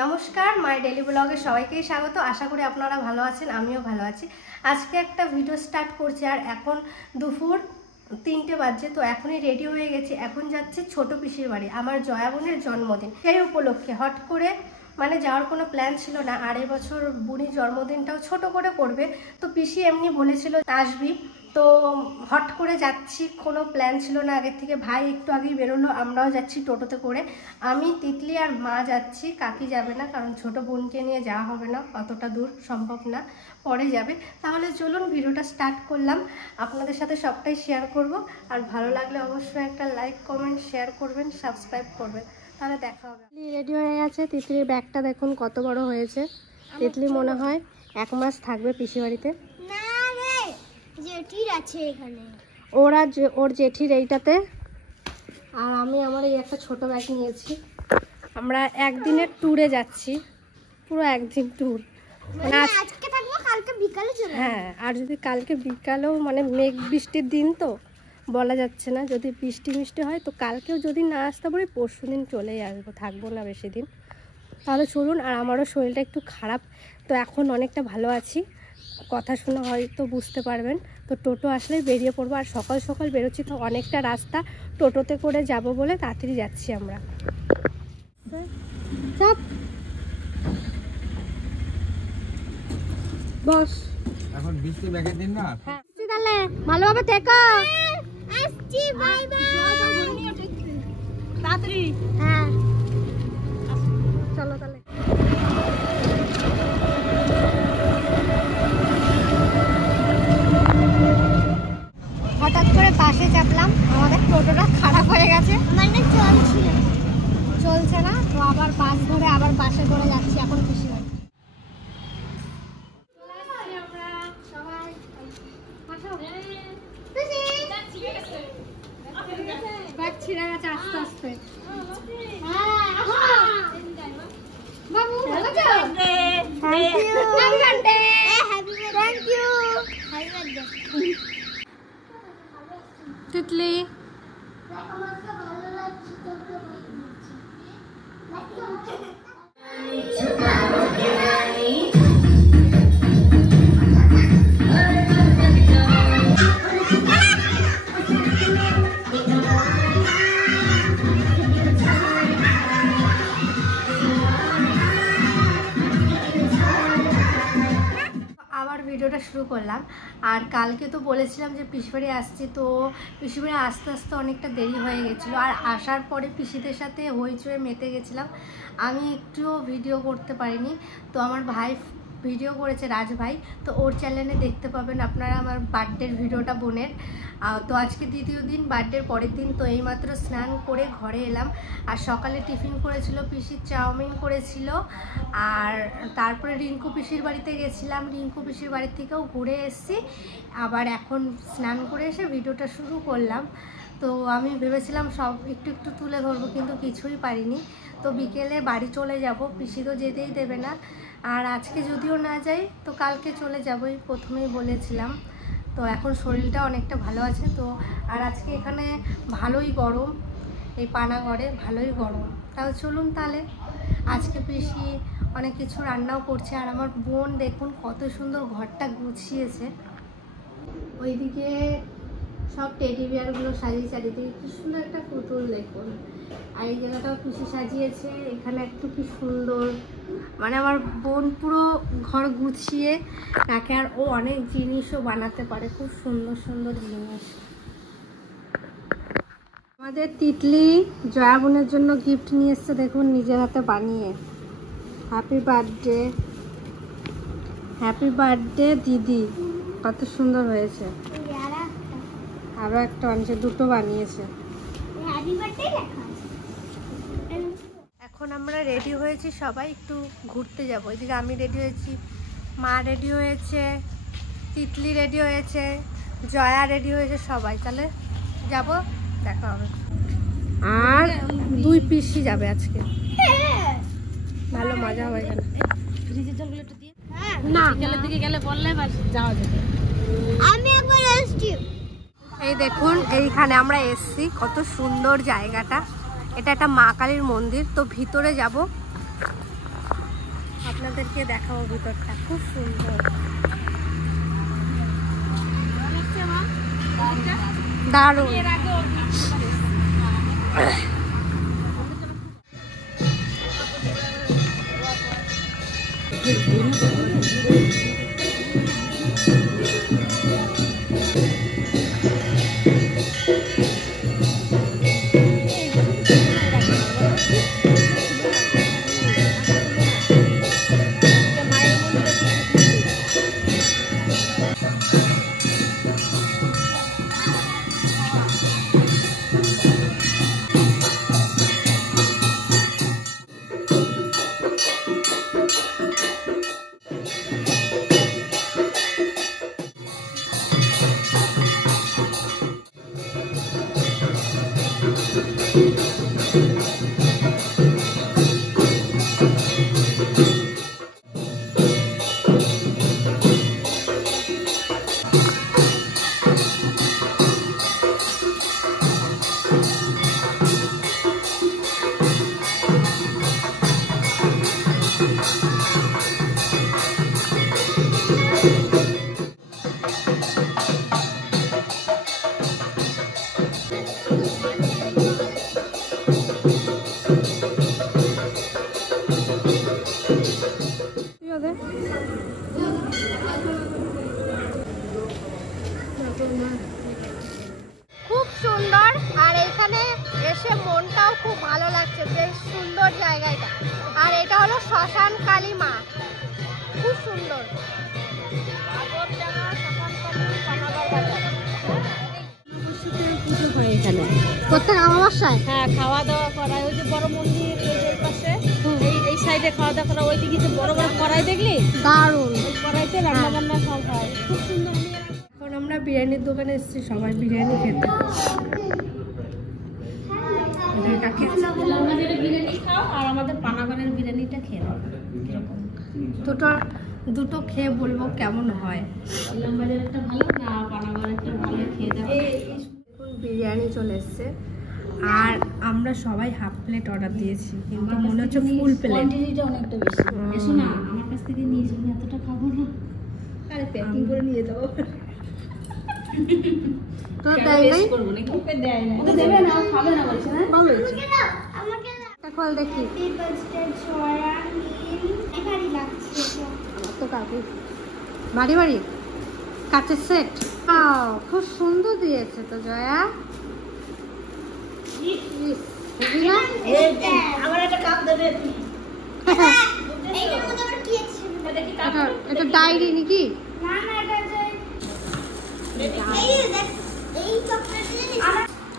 নমস্কার, মাই ডেলি ব্লগে সবাইকেই স্বাগত। আশা করি আপনারা ভালো আছেন, আমিও ভালো আছি। আজকে একটা ভিডিও স্টার্ট করছি আর এখন দুপুর 3টে বাজছে। তো এখনই রেডি হয়ে গেছি, এখন যাচ্ছি ছোট পিসির বাড়ি, আমার জয়া বোনের জন্মদিন। সেই উপলক্ষে হট করে যাওয়ার কোনো প্ল্যান ছিল না। আর এবছর বুনির জন্মদিনটাও ছোট করে করবে, তো পিসি এমনি বলেছিল আসবি, তো হট করে যাচ্ছি, কোনো প্ল্যান ছিল না আগের থেকে। ভাই একটু আগেই বেরোলো, আমরাও যাচ্ছি টোটোতে করে। আমি, তিতলি আর মা যাচ্ছি, কাকি যাবে না, কারণ ছোট বোনকে নিয়ে যাওয়া হবে না, অতটা দূর সম্ভব না, পরে যাবে। তাহলে চলুন ভিডিওটা স্টার্ট করলাম, আপনাদের সাথে সবটাই শেয়ার করব। আর ভালো লাগলে অবশ্যই একটা লাইক, কমেন্ট, শেয়ার করবেন, সাবস্ক্রাইব করবেন, তাহলে দেখা হবে। রেডি হয়ে গেছে, তিতলির ব্যাগটা দেখুন কত বড় হয়েছে। তিতলি মনে হয় 1 মাস থাকবে পিসি বাড়িতে। জেঠির আছে এখানে, ওর জেঠির এইটাতে, আর আমি আমার এই একটা ছোট ব্যাগ নিয়েছি। আমরা একদিনের ট্যুরে যাচ্ছি, পুরো একদিন ট্যুর। মানে আজকে থাকবো, কালকে বিকালে চলে যাব। হ্যাঁ, আর যদি কালকে বিকালেও মেঘ বৃষ্টির দিন, তো বলা যাচ্ছে না, যদি বৃষ্টি হয় তো কালকেও যদি না আসতে পারি পরশু দিন চলেই আসবো, থাকবো না বেশি দিন। তাহলে চলুন। আর আমারও শরীরটা একটু খারাপ, তো এখন অনেকটা ভালো আছি, কথা শুনে হয়তো বুঝতে পারবেন। তো টোটো আসলেই বেরিয়ে পড়বো, আর সকাল সকাল বেরোচ্ছি, তো অনেকটা রাস্তা টোটোতে করে যাব বলে তাড়াতাড়ি যাচ্ছি আমরা। চাপ বস, এখন বৃষ্টি ব্যাগের দিন না। হ্যাঁ তাহলে ভালোভাবে থেকো। আসছি, বাই বাই। তাড়াতাড়ি, হ্যাঁ চলো তাহলে। হঠাৎ করে বাসে চাপলাম, আমাদের টোটোটা খারাপ হয়ে গেছে, মানে চলছে না, তো আবার বাস ধরে আবার বাসে করে যাচ্ছি এখন খুশি হয়। ব্যাগ ছিঁড়ে গেছে আস্তে আস্তে। বাবু ভালো আছো? তিতলি ভিডিওটা শুরু করলাম। আর কালকে তো বলেছিলাম যে পিসিবাড়ি আসছি, তো পিসিবাড়ি আস্তে আস্তে অনেকটা দেরি হয়ে গেছিলো। আর আসার পরে পিসিদের সাথে হইচয়ে মেতে গেছিলাম, আমি একটুও ভিডিও করতে পারিনি। তো আমার ভাই ভিডিও করেছে, রাজ ভাই, তো ওর চ্যানেলে দেখতে পাবেন আপনারা আমার বার্থডের ভিডিওটা বোনের। তো আজকে দ্বিতীয় দিন, বার্থডের পরের দিন। তো এইমাত্র স্নান করে ঘরে এলাম। আর সকালে টিফিন করেছিল পিসির, চাউমিন করেছিল। আর তারপরে রিঙ্কু পিসির বাড়িতে গেছিলাম, রিঙ্কু পিসির বাড়ি থেকেও ঘুরে এসেছি। আবার এখন স্নান করে এসে ভিডিওটা শুরু করলাম। তো আমি ভেবেছিলাম সব একটু একটু তুলে ধরবো, কিন্তু কিছুই পারিনি। তো বিকেলে বাড়ি চলে যাব, পিসি তো যেতেই দেবে না। আর আজকে যদিও না যাই তো কালকে চলে যাবই, প্রথমেই বলেছিলাম। তো এখন শরীরটা অনেকটা ভালো আছে। তো আর আজকে এখানে ভালোই গরম, এই পানাগড়ে ভালোই গরম। তাও চলুন তাহলে। আজকে পিসি অনেক কিছু রান্নাও করছে। আর আমার বোন দেখুন কত সুন্দর ঘরটা গুছিয়েছে। ওইদিকে সব টেডি বিয়ারগুলো সাজিয়ে চারিদিকে কি সুন্দর একটা পুতুল দেখুন। আর এই জায়গাটাও পিসি সাজিয়েছে, এখানে একটু কি সুন্দর, আমার বোন পুরো ঘর গুছিয়ে রাখে। আর ও অনেক জিনিসও বানাতে পারে, খুব সুন্দর সুন্দর জিনিস। আমাদের তিতলি জয়া বোনের জন্য গিফট নিয়ে এসছে, দেখুন নিজের হাতে বানিয়ে। হ্যাপি বার্থডে, হ্যাপি বার্থডে দিদি, কত সুন্দর হয়েছে। আরো একটা বানিয়েছে, দুটো বানিয়েছে। এখন আমরা রেডি হয়েছি, সবাই একটু ঘুরতে যাবো। এদিকে আমি রেডি হয়েছি, মা রেডি হয়েছে, তিতলি রেডি হয়েছে, জয়া রেডি হয়েছে, সবাই তাহলে যাব, দেখা হবে। আর 2 পিসি যাবে আজকে, ভালো মজা হবে এখানে। ফ্রিজের জলগুলো একটু দিয়ে না, বিকেলের দিকে গেলে বললে যাওয়া যাবে। আমি একবার আসছি। এই দেখুন এইখানে আমরা এসছি, কত সুন্দর জায়গাটা। এটা একটা মা কালীর মন্দির, তো ভিতরে যাব। আপনাদেরকে দেখাবো ভিতরটা, খুব সুন্দর, দারুণ। খুব সুন্দর, আর এখানে এসে মনটাও খুব ভালো লাগছে, বেশ সুন্দর জায়গাটা। আর এটা হলো শ্মশান কালী মা, খুব সুন্দর। এখানে প্রত্যেক অমাবস্যায় হ্যাঁ খাওয়া দাওয়া করায়, ওই যে বড় মন্দির এই পাশে, এই সাইডে খাওয়া দাওয়া করা, ওইদিকে যে বড় বড় কড়াই দেখলি, দারুণ। ওই কড়াইতে রান্না বান্না সব হয়, খুব সুন্দর। এখন আমরা বিরিয়ানির দোকানে এসেছি, সবাই বিরিয়ানি খেতে। বিরিয়ানি খাও আর আমাদের পানাগড়ের বিরিয়ানিটা খেয়ে নাও, কিরকম দুটো খেয়ে বলবো কেমন হয়। ইলামবাজার একটা ভালো না পানাগড়ের একটা ভালো, খেয়ে দাও। এখন বিরিয়ানি চলে এসছে, আর আমরা সবাই হাফ প্লেট অর্ডার দিয়েছি, কিন্তু মনে হচ্ছে ফুল প্লেট, কোয়ান্টিটিটা অনেকটা বেশি। এসো না আমার কাছ থেকে নিয়ে যাবে, এতটা খাবো না, আরে প্যাকিং করে নিয়ে যাবো। তো তাই নাই করব নাকি ওকে দেয় না, ওকে দেবে না, খাবে না বলছে না, ভালো হয়েছে। আমাকে এখন দেখি তো কাকু বাড়ি বাড়ি কাচের সেট, খুব সুন্দর দিয়েছে তো জয়া। আমার একটা কাপ দেবে, এটা ডায়েরি নাকি?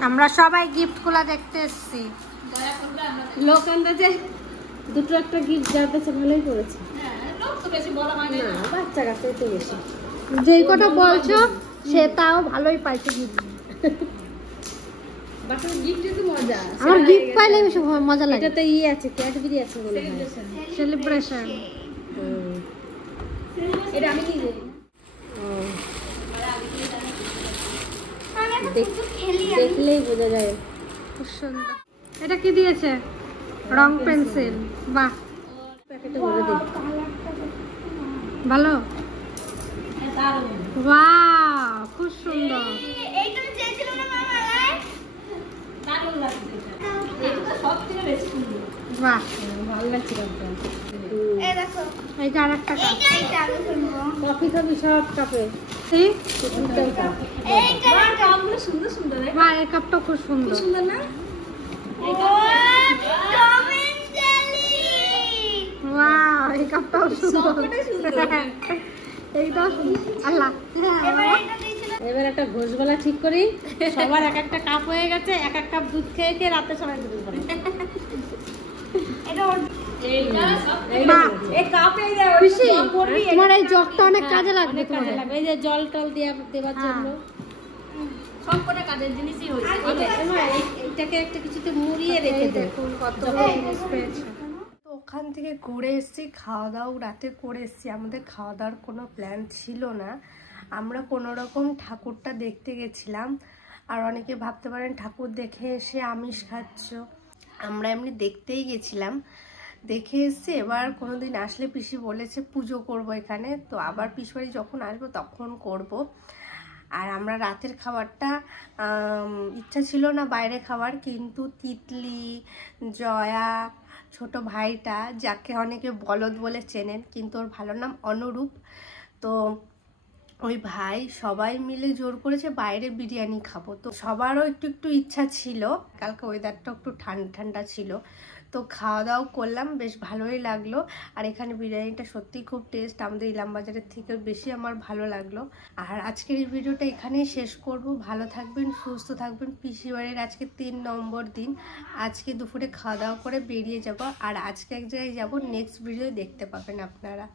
আমরা সবাই গিফট গুলা দেখতে এসেছি। লোক আন্দাজে দুটো একটা গিফট যাতেছে, ভালোই করেছে। লোক তো বেশি বলা হয় না, বাচ্চা কাছে তো বেশি যেই কথা বলছো সে তাও ভালোই পাইছে গিফট। বাচ্চার গিফটে তো মজা, আমার গিফট পাইলে বেশি মজা লাগে। এটাতে আছে ক্যাডবেরি আছে বলে সেলিব্রেশন। এটা আমি কি জানি, দেখলেই বোঝা যায়। খুব সুন্দর। এটা কি দিয়েছে? রং পেন্সিল, বাহ প্যাকেটে ভরে দিই, ভালো, বাহ খুব সুন্দর। এইটা চেয়েছিল না মামা, দারুণ লাগছে এটা তো সবথেকে বেশি সুন্দর, বাহ ভালো লাগছে কাপটা। এই দেখো এইটা আরেকটা কাপ, এইটা আমি শুনবো, কফি খাবি সব কাপে। এইটা কাপগুলো সুন্দর সুন্দর, বাহ এই কাপটা খুব সুন্দর, সুন্দর না? টম এন্ড জেলি, বাহ এই কাপটাও সুন্দর, এইটাও সুন্দর। আল্লাহ, এবার একটা ঘোষবালা ঠিক করি, সবার এক একটা কাপ হয়ে গেছে, এক এক কাপ দুধ খেয়ে খেয়ে রাতে সবাই দুধ করে। তোমার এই জগটা অনেক কাজে লাগবে, তোমার এই যে জল টল দেওয়ার জন্য সবকটা কাজের জিনিসই হয়েছে। এইটাকে একটা কিছুতে মুড়িয়ে রেখে দেখুন কত জিনিস পেয়েছে। তো ওখান থেকে ঘুরে এসেছি, খাওয়া দাওয়া রাতে করে এসেছি। আমাদের খাওয়া দাওয়ার কোনো প্ল্যান ছিল না, আমরা কোনো রকম ঠাকুরটা দেখতে গেছিলাম। আর অনেকে ভাবতে পারেন ঠাকুর দেখে এসে আমিষ খাচ্ছ, আমরা এমনি দেখতেই গেছিলাম। দেখে এসছি। এবার কোনোদিন আসলে পিসি বলেছে পুজো করব এখানে, তো আবার পিসবাড়ি যখন আসবো তখন করব। আর আমরা রাতের খাবারটা ইচ্ছা ছিল না বাইরে খাবার, কিন্তু তিতলি, জয়া, ছোট ভাইটা যাকে অনেকে বলদ বলে চেনেন কিন্তু ওর ভালো নাম অনুরূপ, তো ওই ভাই সবাই মিলে জোর করেছে বাইরে বিরিয়ানি খাবো। তো সবারও একটু একটু ইচ্ছা ছিল, কালকে ওয়েদারটা একটু ঠান্ডা ঠান্ডা ছিল, তো খাওয়া দাওয়া করলাম, বেশ ভালোই লাগলো। আর এখানে বিরিয়ানিটা সত্যিই খুব টেস্ট, আমাদের ইলামবাজারের থেকে বেশি আমার ভালো লাগলো। আর আজকের এই ভিডিওটা এখানেই শেষ করব। ভালো থাকবেন, সুস্থ থাকবেন। পিসি বাড়ির আজকে 3 নম্বর দিন, আজকে দুপুরে খাওয়া দাওয়া করে বেরিয়ে যাব। আর আজকে এক জায়গায় যাব, নেক্সট ভিডিও দেখতে পাবেন আপনারা।